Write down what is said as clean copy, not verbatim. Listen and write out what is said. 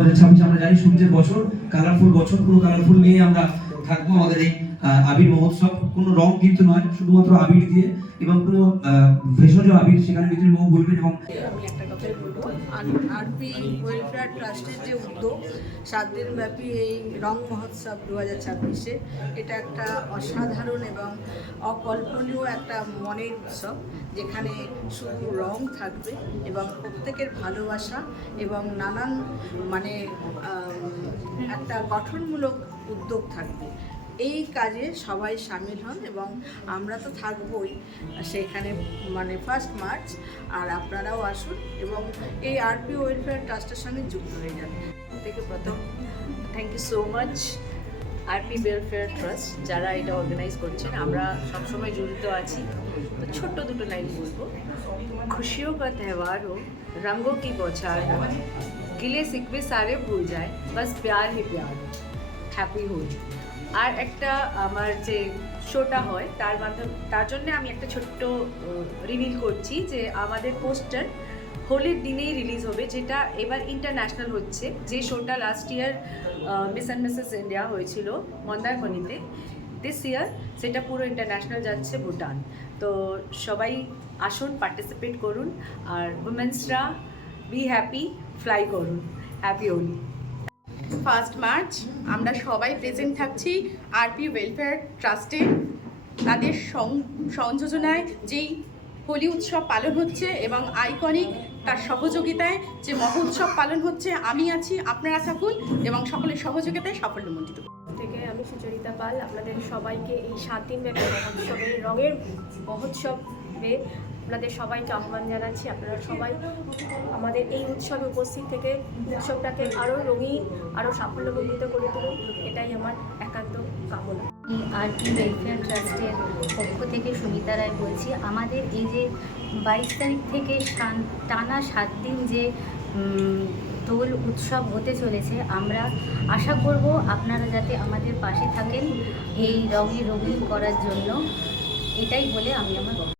2026 আমরা জানি সূর্যের বছর, কালারফুল বছর, পুরো কালারফুল নিয়ে আমরা থাকবো। আমাদের এই আবির মহোৎসব কোনো রং কিন্তু নয়, শুধুমাত্র আবির দিয়ে এবং কোনো ভেষজ আবির সেখানে মিত্রী বাবু বলবেন। এবং আমি একটা কথাই বলবো, আরপি ওয়েলফেয়ার ট্রাস্টের যে উদ্যোগ 7 দিন ব্যাপী এই রং মহোৎসব 2026-এ, এটা একটা অসাধারণ এবং অকল্পনীয় একটা মনের উৎসব, যেখানে শুধু রং থাকবে এবং প্রত্যেকের ভালোবাসা এবং নানান একটা গঠনমূলক উদ্যোগ থাকবে। এই কাজে সবাই সামিল হন এবং আমরা তো থাকবই সেখানে 1 মার্চ, আর আপনারাও আসুন এবং এই আরপি ওয়েলফেয়ার ট্রাস্টের সঙ্গে যুক্ত হয়ে যান। থেকে প্রথম thank you so much RP welfare trust যারা এটা অর্গানাইজ করছেন। আমরা সবসময় জড়িত আছি। তো ছোট্ট দুটো লাইন বলবো, খুশিयों का त्यौहार हो, रंगों की बौछार हो, गिले शिकवे सारे भूल जाए, बस प्यार ही प्यार हो, হ্যাপি হোলি। আর একটা আমার যে শোটা হয় তার জন্য আমি একটা ছোট্ট রিভিল করছি যে আমাদের পোস্টার হোলির দিনেই রিলিজ হবে, যেটা এবার ইন্টারন্যাশনাল হচ্ছে। যে শোটা last year miss and Mrs India হয়েছিল মন্দারমণিতে, দিস ইয়ার সেটা পুরো ইন্টারন্যাশনাল যাচ্ছে ভুটান। তো সবাই আসুন, পার্টিসিপেট করুন, আর উমেন্সরা বি হ্যাপি, ফ্লাই করুন। হ্যাপি হোলি। 1 মার্চ আমরা সবাই প্রেজেন্ট থাকছি আরপি ওয়েলফেয়ার ট্রাস্টে। তাদের সংযোজনায় যেই হোলি উৎসব পালন হচ্ছে এবং আইকনিক তার সহযোগিতায় যে মহোৎসব পালন হচ্ছে, আমি আছি, আপনারা থাকুন এবং সকলের সহযোগিতায় সাফল্যমণ্ডিত থেকে আমি সুচরিতা পাল আপনাদের সবাইকে এই 7 দিন ব্যাপী মহোৎসবে, রঙের মহোৎসবে আপনাদের সবাইকে আহ্বান জানাচ্ছি। আপনারা সবাই আমাদের এই উৎসবে উপস্থিত থেকে উৎসবটাকে আরও রঙিন, আরও সাফল্যমণ্ডিত করে তুলুন, এটাই আমার একান্ত কামনা। আরপি ওয়েলফেয়ার ট্রাস্টের পক্ষ থেকে সুমিতা রায় বলছি। আমাদের এই যে 22 তারিখ থেকে টানা 7 দিন যে দোল উৎসব হতে চলেছে, আমরা আশা করব আপনারা যাতে আমাদের পাশে থাকেন এই রঙে রঙিন করার জন্য। এটাই বলে আমি আমার